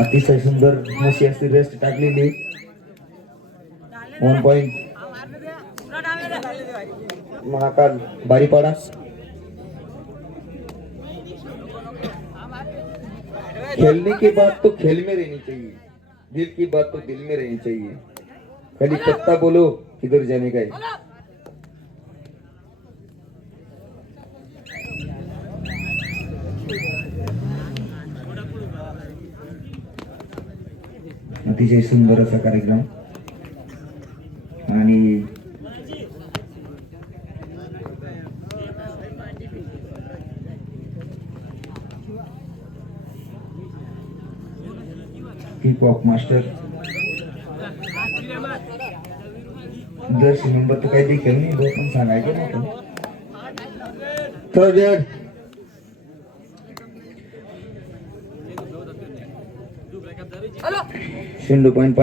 अतिशय सुंदर मशी असती रेस्ट टाकलेली. 1 पॉइंट महाकाल बारीपाड़ा. खेलने की बात तो खेल में रहनी चाहिए, दिल की बात तो दिल में रहनी चाहिए. खाली पत्ता बोलो किधर जाने का है. अतिशय सुंदर असा कार्यक्रम. आणि kick off master Jersey number तो काही देखील नाही, वो पण सांगायचं नव्हतं. थर्ड रेड शेंडू पॉइंट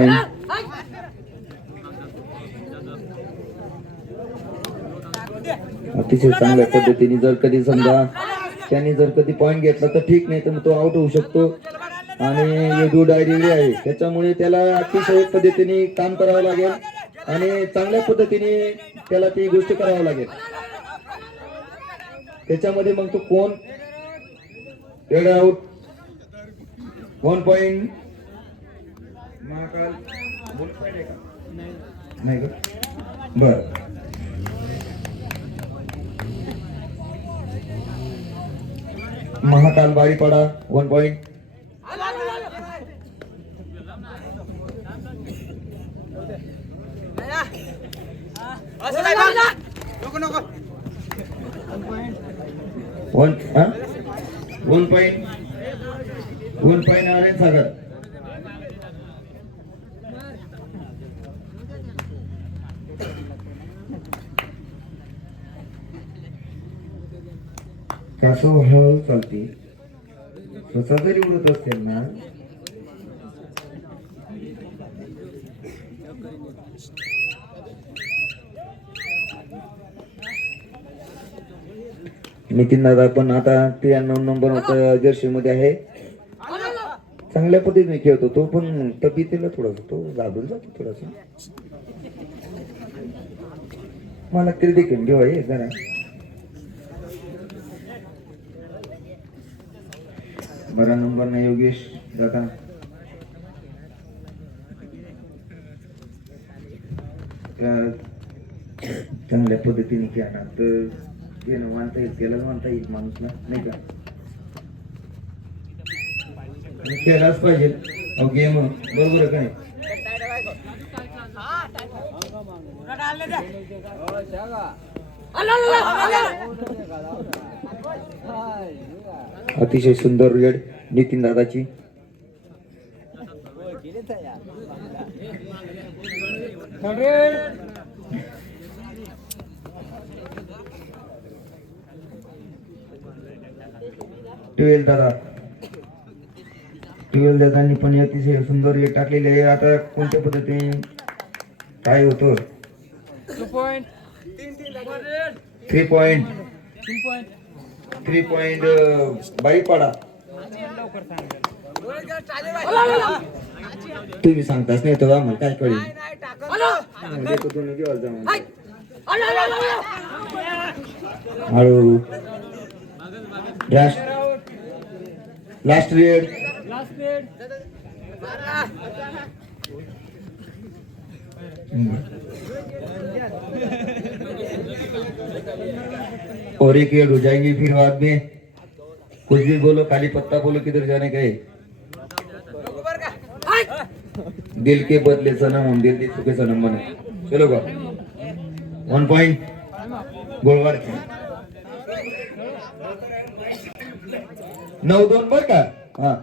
अतिशय चांगल्या पद्धतीने जर कधी समजा त्यांनी जर कधी पॉइंट घेतला तर ठीक, नाही तर मग तो आउट होऊ शकतो. आणि येदू डायरी आहे त्याच्यामुळे त्याला अतिशय पद्धतीने काम करावं लागेल आणि चांगल्या पद्धतीने त्याला ती गोष्ट करावं लागेल. त्याच्यामध्ये मग तो कोण रेड आउट. 1 पॉइंट महाकाल नाही का बर. Mahakal Baripada 1 point. One point Aryan Sagar. कासव हळूहळू चालते, स्वतः जरी उडत असेल ना नितीन दादा पण आता 93 नंबर जर्सी मध्ये आहे. चांगल्या पद्धतीने खेळतो तो, पण तब्येतीला थोडस तो घाबरून जातो थोडासा. मला तरी देखील घेऊ आहे जरा. 12 नंबर ने योगेश दादा. चांगल्या पद्धतीने खेळणार तर मानता येईल, त्याला मानता येईल माणूसला नाही का. खेळलाच पाहिजे गेम, बरोबर आहे का नाही. अतिशय सुंदर रेड नितीन दादाची. ट्वेल्व दादांनी पण अतिशय सुंदर रेड टाकलेली आहे. आता कोणत्या पद्धतीने काय होतं. 3 पॉइंट बाईपाडा. तुम्ही सांगताच नाही तर आम्हाला काय कळेल. हळू लास्ट रेड. और एक रेड हो जाएंगी फिर बाद में. कुछ भी बोलो, खाली पत्ता बोलो किधर जाने का है. दिल के बदले सनम, दिल दे चुके सनम बने. चलो का 1 पॉइंट गोलवार 9-2 बर का. हा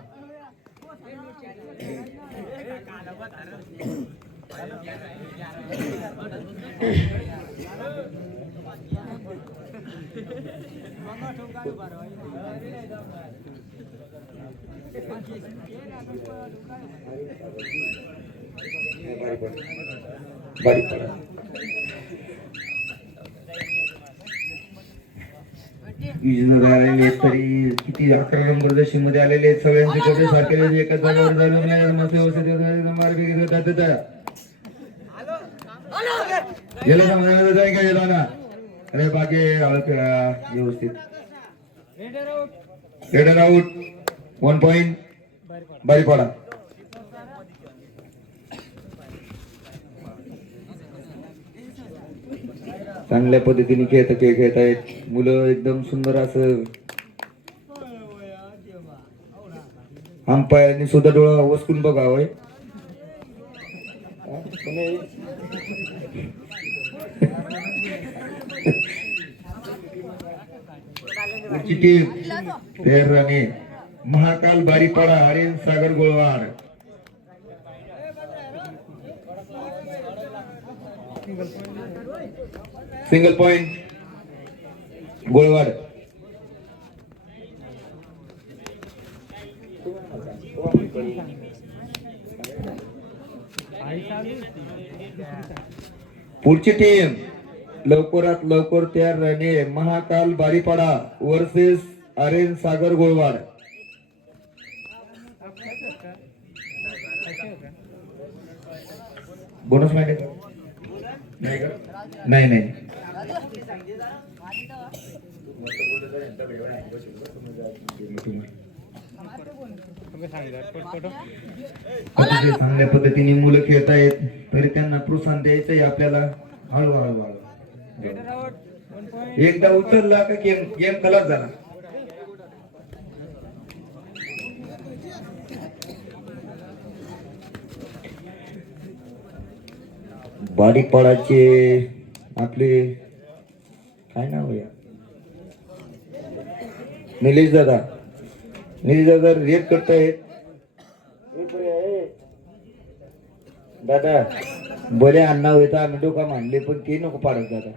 बारीपाडा तरी किती 11 नंबर जशी मध्ये आलेले आहेत. सगळ्यांचे कपडे सारखे एका जागेवर अरे बाकी व्यवस्थित रेडर आउट 1 पॉइंट बारीपाडा. चांगल्या पद्धतीने खेळ खेळतायत मुलं. एकदम सुंदर असं अंपायरने सुद्धा डोळा वसकून बघावं. पुढची टीम पेर राणे महाकाल बारीपाडा हरेन सागर गोळवाड. Single point गोळवाड. पुढची टीम लवकरात लवकर तयार राहणे महाकाल बारीपाडा वर्सेस आर्यन सागर गोळवाड. बोनस माहिती नाही नाही चांगल्या पद्धतीने मुलं खेळतायत तरी त्यांना प्रोत्साहन द्यायचंय आपल्याला. हळूहळू एकदा उचलला का गेम खलास झाला. बारीपाडाचे आपले काय नाव आहे निलेश दादा. निलेश दादा रेड करतायत. दादा बरे अण्णा होता आम्ही डोका मांडले पण ते नको पाडत दादा.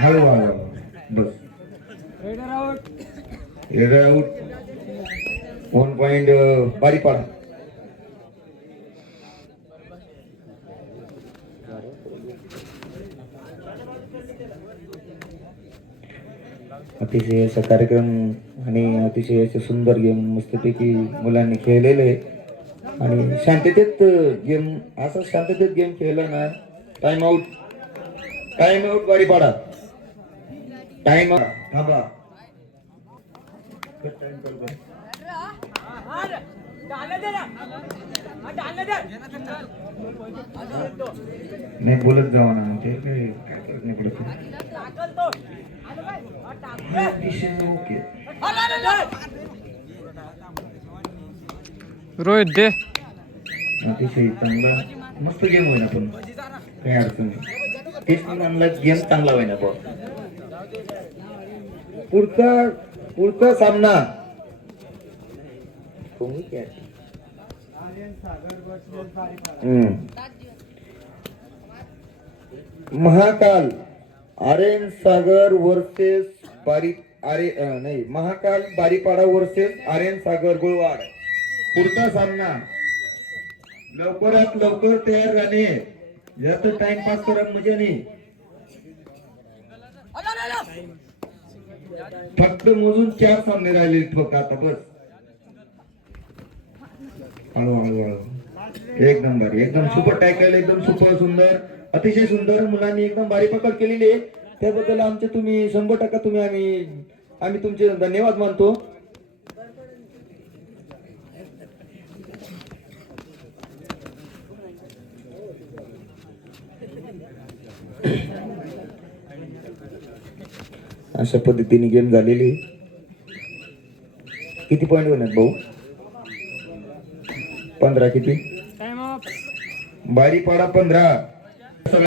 हळू बस. Raider out 1 point Baripada. अतिशय असा कार्यक्रम आणि अतिशय असे सुंदर गेम मस्तपैकी मुलांनी खेळलेले आहे आणि शांततेत गेम असं शांततेत गेम खेळला ना. Time out Baripada. टाइम थांबा. नाही बोलत जावा ना ते काय करत नाही पडत. रोहित दे. अतिशय चांगला मस्त गेम होईल. आपण काही अडचण नाही. गेम चांगला होईल. पुढचा सामना महाकाल आर्यन सागर वर्सेस महाकाल बारीपाडा वर्सेस आर्यन सागर गोळवाड. पुढचा सामना लवकरात लवकर तयार राहणे. जास्त टाइमपास करा म्हणजे नाही. फक्त मोजून 4 सामने राहिले फक्त आता बस. हळू एक नंबर एकदम सुपर टॅकल एकदम सुपर सुंदर अतिशय सुंदर. मुलांनी एकदम बारी पकड केलेली आहे त्याबद्दल आमचे तुम्ही 100% तुम्ही आम्ही तुमचे धन्यवाद मानतो. अशा पद्धतीने गेम झालेली. किती पॉइंट होणार भाऊ? 15. किती? बारीपाडा 15